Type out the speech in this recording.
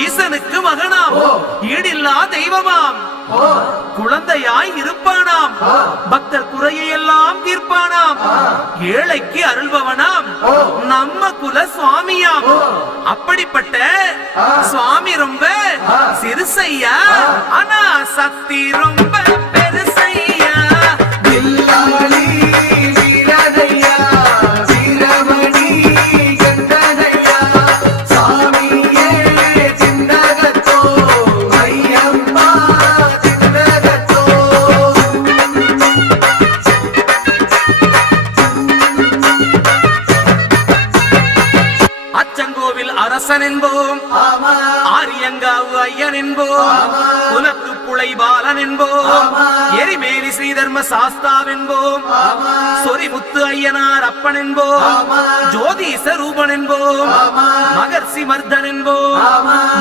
ஈசனுக்கு மகனாம், ஈடில்லா தெய்வமாம், குழந்தையாய் இருப்பானாம், பக்தர் குறையை எல்லாம் தீர்ப்பானாம், ஏழைக்கு அருள்பவனாம், நம்ம குல சுவாமியாம். அப்படிப்பட்ட சுவாமி ரொம்ப சிறுசையா, ஆனா சக்தி ரொம்ப பெருசையா. அரசன் என்போம், ஆரியங்காவு ஐயன் என்போம், குலத்து புலை பாலன் என்போம், எரிமேலி ஸ்ரீதர்ம சாஸ்தாவென்போம், சொரிமுத்து ஐயனார் அப்பன் என்போம், ஜோதிச ரூபன் என்போம், மகர்ஷி மர்தன் என்போம்.